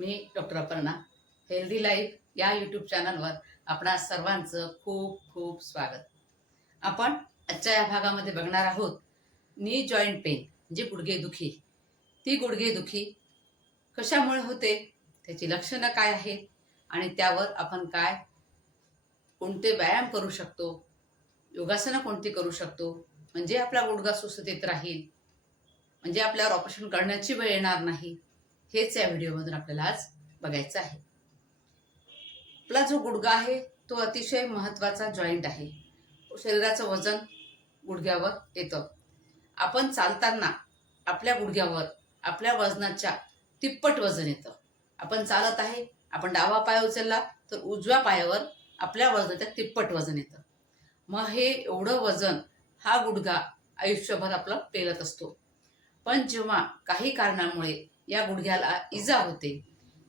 मी doctor Aparna. Healthy life या YouTube चॅनलवर आपणा सर्वांचं खूप खूप स्वागत. आपण आजच्या या भागामध्ये बघणार आहोत नी जॉईंट पेन म्हणजे गुडघेदुखी ती गुडघेदुखी कशामुळे होते? त्याची लक्षणं काय आहेत? आणि त्यावर आपण काय कोणते व्यायाम करू शकतो? योगासनं कोणती करू शकतो? म्हणजे आपला गुडघा सुस्थितीत राहील. म्हणजे आपल्यावर ऑपरेशन करण्याची वेळ येणार नाही. हेच या व्हिडिओमधून आपल्याला आज बघायचं आहे. आपला जो गुडघा आहे तो अतिशय महत्त्वाचा जॉईंट आहे. शरीराचं वजन गुडघ्यावर येतं. आपण चालताना आपल्या गुडघ्यावर आपल्या वजनाच्या तिप्पट वजन येतं. आपण चालत आहे आपण डावा पाय उचलला तर उजव्या पायावर आपल्या वजनाच्या तिप्पट वजन येतं. मग हे एवढं वजन हा गुडघा आयुष्यभर आपलं पेलत असतो. पण जेव्हा काही कारणामुळे या गुडघ्याला इजा होते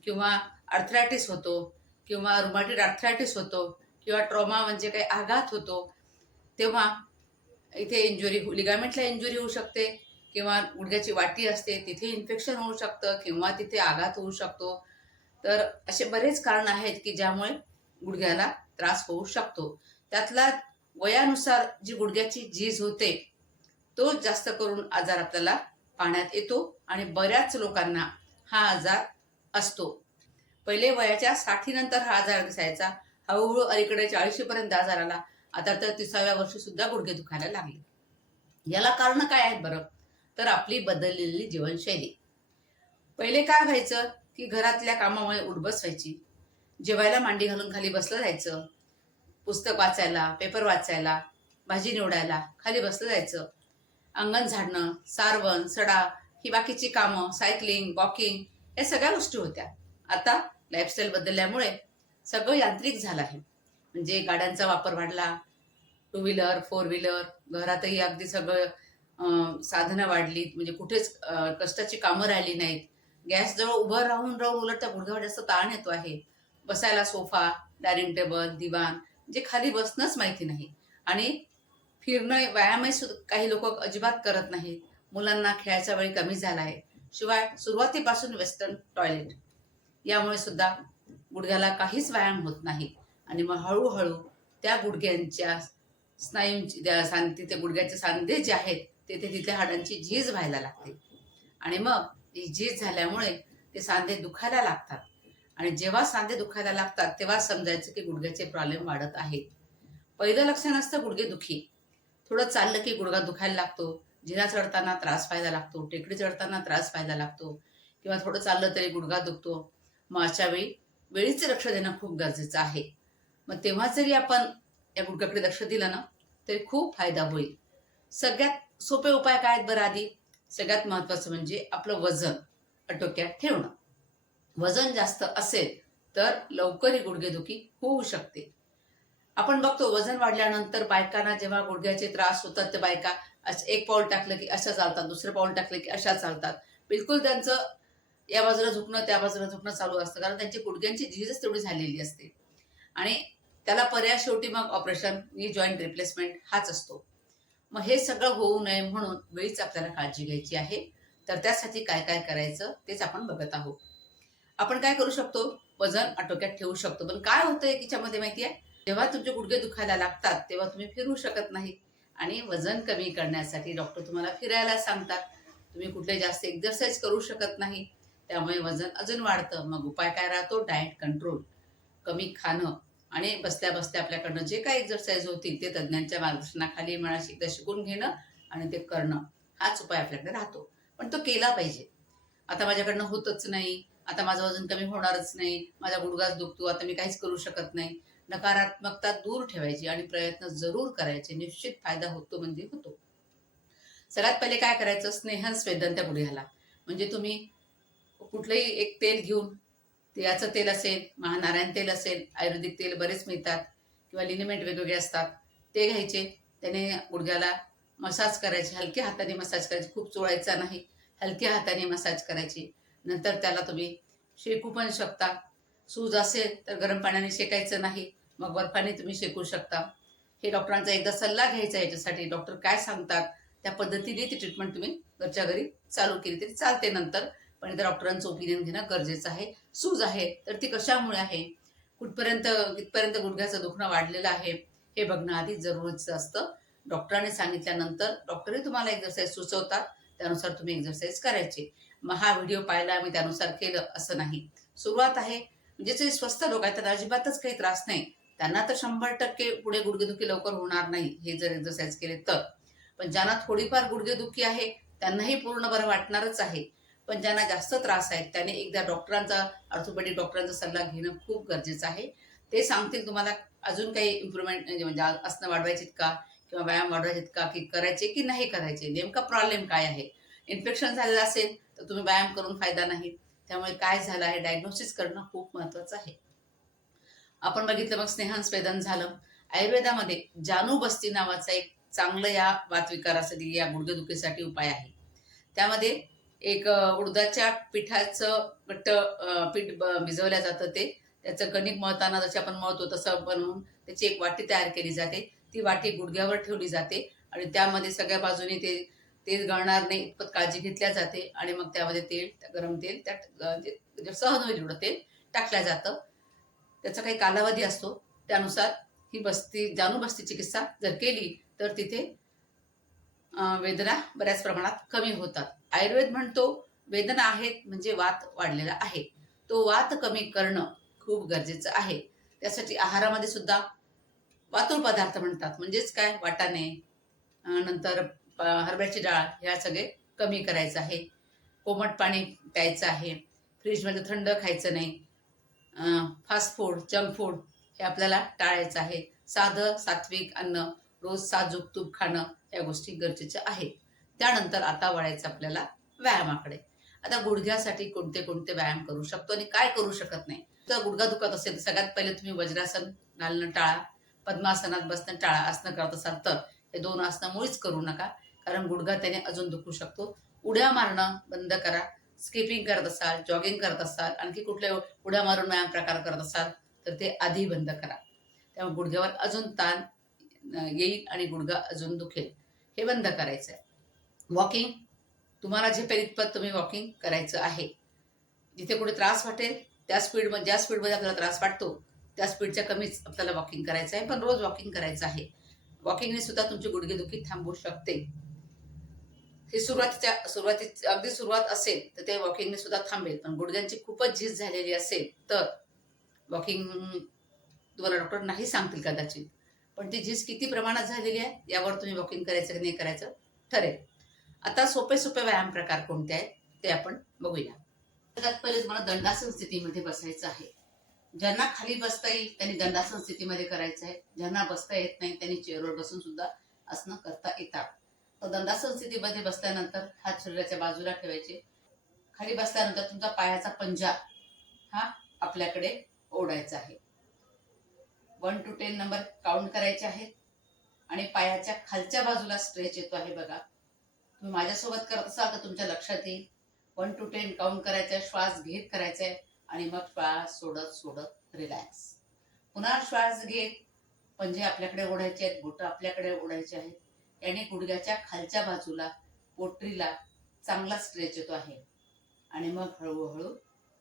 किंवा अर्थरायटिस होतो किंवा रुमाटीड अर्थरायटिस होतो किंवा ट्रॉमा म्हणजे काही आघात होतो तेव्हा इथे इंजुरी लिगामेंटला इंजुरी होऊ शकते किंवा गुडघ्याची वाटी असते तिथे इन्फेक्शन होऊ शकतं किंवा तिथे आघात होऊ शकतो. तर असे बरेच कारण आहेत की ज्यामुळे गुडघ्याला त्रास होऊ शकतो. त्यातला वयानुसार जी गुडघ्याची झीज होते तो जास्त करून आजार आपल्याला पाहण्यात येतो. आणि बऱ्याच लोकांना हा आजार असतो. पहिले वयाच्या साठीनंतर हा आजार दिसायचा. हळूहळू अलीकडे चाळीशीपर्यंत आजार आला. आता तर तिसाव्या वर्षी सुद्धा गुडघे दुखायला लागले. याला कारण काय आहेत बरं? तर आपली बदललेली जीवनशैली. पहिले काय व्हायचं की घरातल्या कामामुळे उडबस व्हायची. जेवायला मांडी घालून खाली बसलं जायचं. पुस्तक वाचायला पेपर वाचायला भाजी निवडायला खाली बसलं जायचं. अंगण झाडणं सारवण सडा ही बाकीची कामं सायकलिंग वॉकिंग या सगळ्या गोष्टी होत्या. आता लाईफस्टाईल बदलल्यामुळे सगळं यांत्रिक झालं आहे. म्हणजे गाड्यांचा वापर वाढला टू व्हीलर फोर व्हीलर घरातही अगदी सगळं साधनं वाढली म्हणजे कुठेच कष्टाची कामं राहिली नाहीत. गॅसजवळ उभं राहून राहून उलट त्या गुडघ्यावर जास्त ताण येतो आहे. बसायला सोफा डायनिंग टेबल दिवाण म्हणजे खाली बसणंच माहिती नाही. आणि फिरणं व्यायामही सुद्धा काही लोक अजिबात करत नाहीत. मुलांना खेळायचा वेळ कमी झाला आहे. शिवाय सुरुवातीपासून वेस्टर्न टॉयलेट यामुळे सुद्धा गुडघ्याला काहीच व्यायाम होत नाही. आणि मग हळूहळू त्या गुडघ्यांच्या स्नायूंची त्या तिथे गुडघ्याचे सांधे जे आहेत तेथे तिथे हाडांची झीज व्हायला लागते. आणि मग ही झीज झाल्यामुळे ते सांधे दुखायला लागतात. आणि जेव्हा सांधे दुखायला लागतात तेव्हा समजायचं की गुडघ्याचे प्रॉब्लेम वाढत आहेत. पहिलं लक्षण असतं गुडघेदुखी थोडं चाललं की गुडघा दुखायला लागतो. जिना चढताना त्रास व्हायला लागतो टेकडी चढताना त्रास व्हायला लागतो किंवा थोडं चाललं तरी गुडघा दुखतो. मग अशा वेळी वेळीचे लक्ष देणं खूप गरजेचं आहे. मग तेव्हा जरी आपण या गुडघ्याकडे लक्ष दिलं ना तरी खूप फायदा होईल. सगळ्यात सोपे उपाय काय आहेत बरं आधी? सगळ्यात महत्त्वाचं म्हणजे आपलं वजन आटोक्यात ठेवणं. वजन जास्त असेल तर लवकर ही गुडघेदुखी होऊ शकते. आपण बघतो वजन वाढल्यानंतर बायकांना जेव्हा गुडघ्याचे त्रास होतात त्या बायका एक पाऊल टाकलं की अशा चालतात दुसरं पाऊल टाकलं की अशा चालतात. बिलकुल त्यांचं या बाजूला झुकणं त्या बाजूला झुकणं चालू असतं. कारण त्यांची गुडघ्यांची झीजच तेवढी झालेली असते. आणि त्याला पर्याय शेवटी मग ऑपरेशन नी जॉईंट रिप्लेसमेंट हाच असतो. मग हे सगळं होऊ नये म्हणून वेळीच आपल्याला काळजी घ्यायची आहे. तर त्यासाठी काय काय करायचं तेच आपण बघत आहोत. आपण काय करू शकतो? वजन आटोक्यात ठेवू शकतो. पण काय होतं याच्यामध्ये माहिती आहे जेव्हा तुमचे गुडघे दुखायला लागतात तेव्हा तुम्ही फिरू शकत नाही. आणि वजन कमी करण्यासाठी डॉक्टर तुम्हाला फिरायला सांगतात. तुम्ही कुठले जास्त एक्झरसाईज करू शकत नाही. त्यामुळे वजन अजून वाढतं. मग उपाय काय राहतो? डाएट कंट्रोल कमी खाणं आणि बसल्या बसल्या आपल्याकडनं जे काही एक्झरसाईज होतील ते तज्ज्ञांच्या मार्गदर्शनाखाली मला एकदा शिकून घेणं आणि ते करणं हाच उपाय आपल्याकडे राहतो. पण तो केला पाहिजे. आता माझ्याकडनं होतच नाही. आता माझं वजन कमी होणारच नाही. माझा गुडघाच दुखतो. आता मी काहीच करू शकत नाही. नकारात्मकता दूर ठेवायची आणि प्रयत्न जरूर करायचे. निश्चित फायदा होतो म्हणजे होतो. सगळ्यात पहिले काय करायचं? स्नेहन स्वेदन त्या गुडघ्याला म्हणजे तुम्ही कुठलंही एक तेल घेऊन तिळाचं तेल असेल महानारायण तेल असेल आयुर्वेदिक तेल बरेच मिळतात किंवा लिनिमेंट वेगवेगळे असतात ते घ्यायचे. त्याने गुडघ्याला मसाज करायचे. हलक्या हाताने मसाज करायचे. खूप चोळायचा नाही. हलक्या हाताने मसाज करायची. नंतर त्याला तुम्ही शेकू पण शकता. सूज असेल तर गरम पाण्याने शेकायचं नाही. मग बर्फाने तुम्ही शेकू शकता. हे डॉक्टरांचा एकदा सल्ला घ्यायचा याच्यासाठी. डॉक्टर काय सांगतात? त्या पद्धतीने ती ट्रीटमेंट तुम्ही घरच्या घरी चालू केली तरी चालते नंतर. पण इथं डॉक्टरांचं ओपिनियन घेणं गरजेचं आहे. सूज आहे. तर ती कशामुळे आहे? कुठपर्यंत कितपर्यंत गुडघ्याचं दुखणं वाढलेलं आहे? हे बघणं आधी जरुरीचं असतं. डॉक्टरांनी सांगितल्यानंतर डॉक्टरही तुम्हाला एक्झरसाईज सुचवतात. त्यानुसार तुम्ही एक्झरसाईज करायचे. मग हा व्हिडिओ पाहिला आम्ही त्यानुसार केलं असं नाही. सुरुवात आहे. म्हणजे जे स्वस्त लोक आहेत त्यांना अजिबातच काही त्रास नाही. त्यांना तर शंभर टक्के पुढे गुडघेदुखी लवकर होणार नाही हे जर एक्झरसाईज केले तर. पण ज्यांना थोडीफार गुडघेदुखी आहे त्यांनाही पूर्ण बरं वाटणारच आहे. पण ज्यांना जास्त त्रास आहेत त्याने एकदा डॉक्टरांचा ऑर्थोपेडिक डॉक्टरांचा सल्ला घेणं खूप गरजेचं आहे. ते सांगतील तुम्हाला अजून काही इम्प्रुव्हमेंट म्हणजे, म्हणजे असणं वाढवायचीत का किंवा व्यायाम वाढवायचेत का की करायचे की नाही करायचे नेमका प्रॉब्लेम काय आहे? इन्फेक्शन झालेलं असेल तर तुम्ही व्यायाम करून फायदा नाही. त्यामुळे काय झालं आहे डायग्नोसिस करणं खूप महत्वाचं आहे. आपण बघितलं मग स्नेहांस्वेदन झालं. आयुर्वेदामध्ये जानू बस्ती नावाचा एक चांगलं या वातविकारासाठी या गुडघेदुखीसाठी उपाय आहे. त्यामध्ये एक उडदाच्या पिठाचं घट्ट पीठ ब- जातं ते. त्याचं कणिक मळताना जसे आपण मळतो तसं बनवून त्याची एक वाटी तयार केली जाते. ती वाटी गुडघ्यावर ठेवली जाते आणि त्यामध्ये सगळ्या बाजूने ते तेल गळणार नाही इतपत काळजी घेतल्या जाते आणि मग त्यामध्ये तेल गरम तेल त्यात सहन होईल एवढं तेल टाकलं जातं. त्याचा काही कालावधी असतो. त्यानुसार ही बस्ती जाणू बस्ती चिकित्सा जर केली तर तिथे वेदना बऱ्याच प्रमाणात कमी होतात. आयुर्वेद म्हणतो वेदना आहेत म्हणजे वात वाढलेला आहे. तो वात कमी करणं खूप गरजेचं आहे. त्यासाठी आहारामध्ये सुद्धा वातुळ पदार्थ म्हणतात. म्हणजेच काय? वाटाणे नंतर हरभऱ्याची डाळ ह्या सगळे कमी करायचं आहे. कोमट पाणी प्यायचं आहे. फ्रीजमध्ये थंड खायचं नाही. फास्ट फूड जंक फूड हे आपल्याला टाळायचं आहे. साधं सात्विक अन्न रोज साजूक तूप खाणं या गोष्टी गरजेच्या आहेत. त्यानंतर आता वळायचं आपल्याला व्यायामाकडे. आता गुडघ्यासाठी कोणते कोणते व्यायाम करू शकतो आणि काय करू शकत नाही? तर गुडघा दुखत असेल सगळ्यात पहिले तुम्ही वज्रासन घालणं टाळा. पद्मासनात बसणं टाळा आसनं करत असाल तर हे दोन आसनं मुळीच करू नका. कारण गुडघा त्याने अजून दुखू शकतो. उड्या मारणं बंद करा. स्किपिंग करत असाल जॉगिंग करत असाल आणखी कुठले उड्या मारून व्यायाम प्रकार करत असाल तर ते आधी बंद करा. त्यामुळे गुडघ्यावर अजून ताण येईल आणि गुडघा अजून दुखेल. हे बंद करायचं आहे वॉकिंग तुम्हाला जे इतपत तुम्ही वॉकिंग करायचं आहे जिथे कुठे त्रास वाटेल त्या स्पीडमध्ये ज्या स्पीडमध्ये आपल्याला त्रास वाटतो त्या स्पीडच्या कमीच आपल्याला वॉकिंग करायचं आहे पण रोज वॉकिंग करायचं आहे. वॉकिंगने सुद्धा तुमची गुडघेदुखी थांबू शकते. ही सुरुवातीच्या सुरुवाती अगदी सुरुवात असेल तर ते वॉकिंगने सुद्धा थांबेल. पण गुडघ्यांची खूपच झीज झालेली असेल तर वॉकिंग तुम्हाला डॉक्टर नाही सांगतील कदाचित. पण ती झीज किती प्रमाणात झालेली आहे यावर तुम्ही वॉकिंग करायचं की नाही करायचं ठरेल. आता सोपे सोपे व्यायाम प्रकार कोणते आहेत ते आपण बघूया. सगळ्यात पहिले तुम्हाला दंडासन स्थितीमध्ये बसायचं आहे. ज्यांना खाली बसता येईल त्यांनी दंडासन स्थितीमध्ये करायचं आहे. ज्यांना बसता येत नाही त्यांनी चेअरवर बसून सुद्धा आसनं करता येतात. तर दंडासन बसल्यानंतर हात शरीराच्या बाजूला ठेवायचे. खाली बसल्यानंतर तुमचा पायाचा पंजा हा आपल्याकडे ओढायचा आहे. One two ten number count करायचे आहेत. आणि पायाच्या खालच्या बाजूला स्ट्रेच येतो आहे बघा. तुम्ही माझ्यासोबत करत असाल तर तुमच्या लक्षात येईल. वन टू टेन काउंट करायचा आहे श्वास घेत करायचा आहे आणि मग श्वास सोडत सोडत रिलॅक्स पुन्हा श्वास घेत पंजे आपल्याकडे ओढायचे आहेत बोटं आपल्याकडे ओढायचे आहेत. याने गुडघ्याच्या खालच्या बाजूला पोटरीला चांगला स्ट्रेच येतो आहे. आणि मग हळूहळू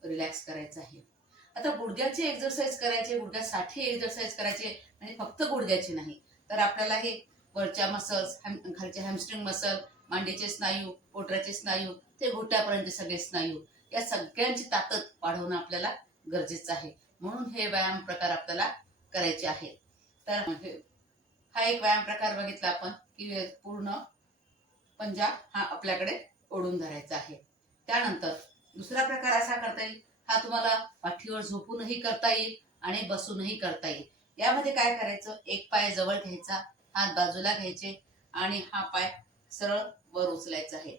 रिलॅक्स करायचं आहे. आता गुडघ्याची एक्झरसाईज करायची गुडघ्यासाठी एक्सरसाइज करायची आणि फक्त गुडघ्याची नाही. तर आपल्याला हे वरच्या मसल्स खालचे हॅमस्ट्रिंग मसल मांडीचे स्नायू पोटऱ्याचे स्नायू ते घोट्यापर्यंत सगळे स्नायू या सगळ्यांची ताकद वाढवणं आपल्याला गरजेचं आहे. म्हणून हे व्यायाम प्रकार आपल्याला करायचे आहेत. तर हे- हा एक व्यायाम प्रकार बघितला आपण. की पूर्ण पंजा हा आपल्याकडे ओढून धरायचा आहे. त्यानंतर दुसरा प्रकार असा करता येईल. हा तुम्हाला पाठीवर झोपूनही करता येईल आणि बसूनही करता येईल. यामध्ये काय करायचं? एक पाय जवळ घ्यायचा हात बाजूला घ्यायचे आणि हा पाय सरळ वर उचलायचा आहे.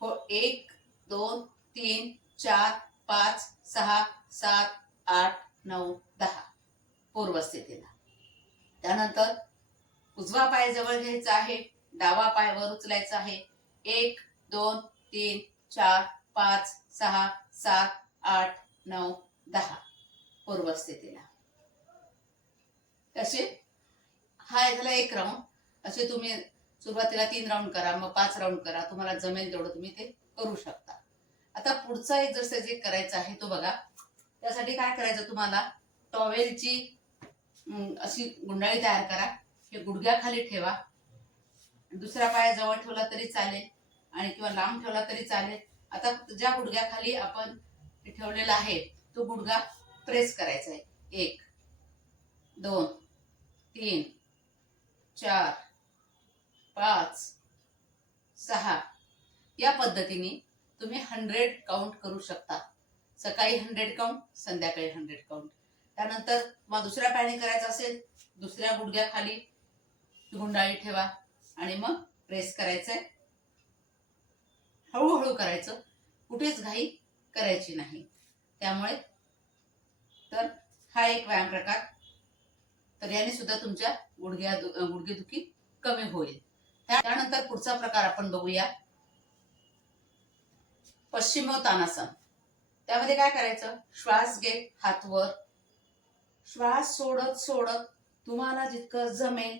हो एक दोन तीन चार पाच सहा सात आठ नऊ दहा पूर्वस्थितीला. त्यानंतर उजवा पाय जवळ घ्यायचा आहे डावा पाय वर उचलायचा आहे. एक दोन तीन चार पाच सहा सात आठ नऊ दहा. पूर्वस्थितीला. तसे हा झाला एक राऊंड असे तुम्ही सुरुवातीला तीन राऊंड करा मग पाच राऊंड करा. तुम्हाला जमेल तेवढं तुम्ही ते करू शकता. आता पुढचा एक्झरसाइज एक करायचा आहे तो बघा. त्यासाठी काय करायचं तुम्हाला? टॉवेलची अशी गुंडाळी तयार करा. हे गुडघ्याखाली ठेवा. दुसरा पाय जवळ ठेवला तरी चालेल आणि किंवा लांब ठेवला तरी चालेल. आता ज्या गुडघ्याखाली आपण ठेवलेला आहे तो गुडघा प्रेस करायचा आहे. एक दोन तीन चार पाच सहा. या पद्धतीने तुम्ही हंड्रेड काउंट करू शकता. सकाळी हंड्रेड काउंट संध्याकाळी हंड्रेड काउंट त्यानंतर मग दुसऱ्या पायाने करायचं असेल दुसऱ्या गुडघ्याखाली गुंडाळी ठेवा आणि मग प्रेस करायचंय. हळूहळू करायचं. कुठेच घाई करायची नाही. त्यामुळे तर हा एक व्यायाम प्रकार. तर याने सुद्धा तुमच्या गुडघ्या गुडघेदुखी कमी होईल. त्यानंतर पुढचा प्रकार आपण बघूया. पश्चिमोत्तानासन त्यामध्ये काय करायचं? श्वास घे हातवर श्वास सोडत सोडत तुम्हाला जितकं जमेल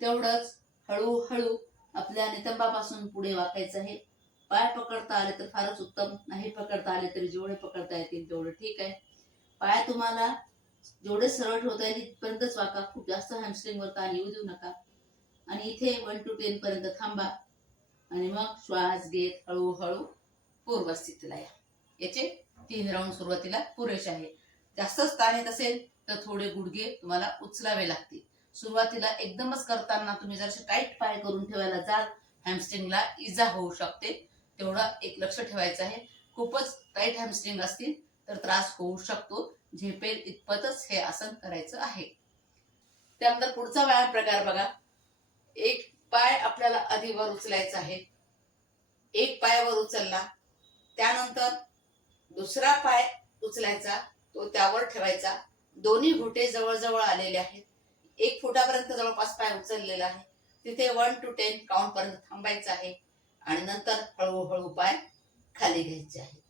तेवढंच हळूहळू आपल्या नितंबापासून पुढे वाकायचं आहे. पाय पकडता आले तर फारच उत्तम नाही पकडता आले तरी जेवढे पकडता येतील तेवढं ठीक आहे. पाय तुम्हाला जेवढे सरळ ठेवता येईल तिथपर्यंतच वाका खूप जास्त हॅमस्ट्रिंग वर ताण येऊ देऊ नका. आणि इथे वन टू टेन पर्यंत थांबा. आणि मग श्वास घेत हळूहळू पूर्वस्थितीला या. याचे तीन राऊंड सुरुवातीला पुरेसे आहे. जास्तच ताण येत असेल तर थोडे गुडघे तुम्हाला उचलावे लागतील. सुरुवातीला एकदमच करताना तुम्ही जर टाईट पाय करून ठेवायला जाल. हॅमस्ट्रिंगला इजा होऊ शकते. तेवढं एक लक्ष ठेवायचं आहे. खूपच टाईट हॅमस्ट्रिंग असतील तर त्रास होऊ शकतो. झेपेल इतपतच हे आसन करायचं आहे. त्यानंतर पुढचा व्यायाम प्रकार बघा. एक पाय आपल्याला आधी वर उचलायचा आहे. एक पाय वर उचलला. त्यानंतर दुसरा पाय उचलायचा. तो त्यावर ठेवायचा. दोन्ही घोटे जवळजवळ आलेले आहेत. एक फुटापर्यंत जवळपास पाय उचललेला आहे. तिथे वन टू टेन काउंट पर्यंत थांबायचं आहे आणि नंतर हळूहळू पाय खाली घ्यायचे आहे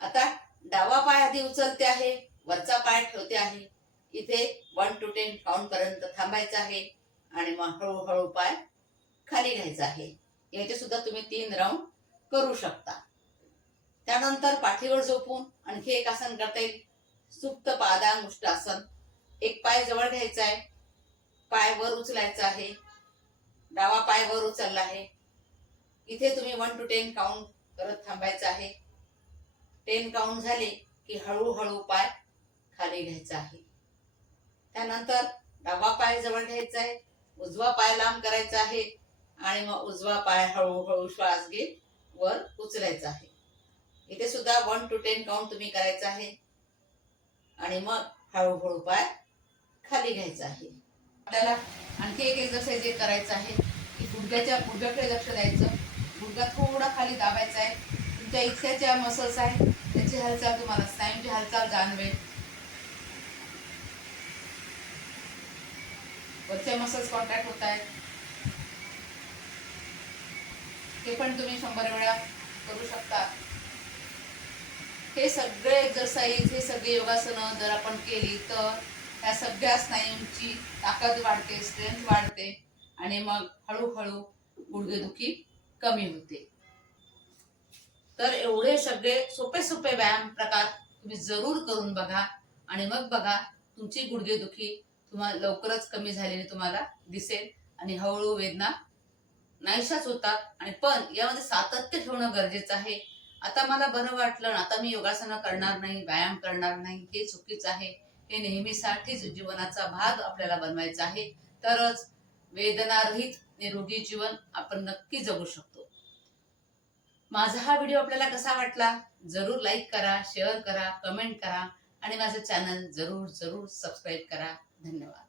आता डावा पाय आधी उचलते आहे वरचा पाय ठेवते आहे. इथे वन टू टेन काउंट पर्यंत थांबायचं आहे आणि मग हळूहळू पाय खाली घ्यायचा आहे. याचे सुद्धा तुम्ही तीन राऊंड करू शकता. त्यानंतर पाठीवर झोपून आणखी एक आसन करता येईल. सुप्त पादांगुष्ट आसन एक पाय जवळ घ्यायचा आहे. पाय वर उचलायचा आहे. डावा पाय वर उचलला आहे. इथे तुम्ही वन टू टेन काउंट करत थांबायचं आहे. टेन काउंट झाले की हळूहळू पाय खाली घ्यायचा आहे. त्यानंतर डावा पाय जवळ घ्यायचा आहे. उजवा पाय लांब करायचा आहे. आणि मग उजवा पाय हळूहळू श्वास घेत वर उचलायचा आहे. इथे सुद्धा वन टू टेन काउंट तुम्ही करायचं आहे. आणि मग हळूहळू पाय खाली घ्यायचा आहे. आपल्याला आणखी एक एक्झरसाईज एक करायचं आहे की गुडघ्याच्या गुडघ्याकडे लक्ष द्यायचं. गुडघा थोडा खाली दाबायचा आहे. तुमच्या इथल्या ज्या मसल्स आहेत त्याची हालचाल तुम्हाला स्नायूंची हालचाल जाणवेल. वरच्या मसल्स कॉन्टॅक्ट होत आहेत. ते पण तुम्ही शंभर वेळा करू शकता. हे सगळे एक्झरसाईज हे सगळे योगासनं जर आपण केली तर ह्या सगळ्या स्नायूंची ताकद वाढते स्ट्रेंथ वाढते आणि मग हळूहळू गुडघेदुखी कमी होते. तर एवढे सगळे सोपे सोपे व्यायाम प्रकार तुम्ही जरूर करून बघा आणि मग बघा तुमची गुडघेदुखी तुम्हाला लवकरच कमी झालेली तुम्हाला दिसेल आणि हळूहळू वेदना नाहीशाच होतात आणि पण यामध्ये सातत्य ठेवणं गरजेचं आहे. आता मला बरं वाटलं आता मी योगासनं करणार नाही व्यायाम करणार नाही हे चुकीचं आहे. हे नेहमीसाठीच जीवनाचा भाग आपल्याला बनवायचा आहे. तरच वेदनारहित निरोगी जीवन आपण नक्की जगू शकतो. माझा हा व्हिडिओ आपल्याला कसा वाटला? जरूर लाईक करा शेअर करा कमेंट करा आणि माझं चॅनल जरूर जरूर सबस्क्राईब करा. धन्यवाद.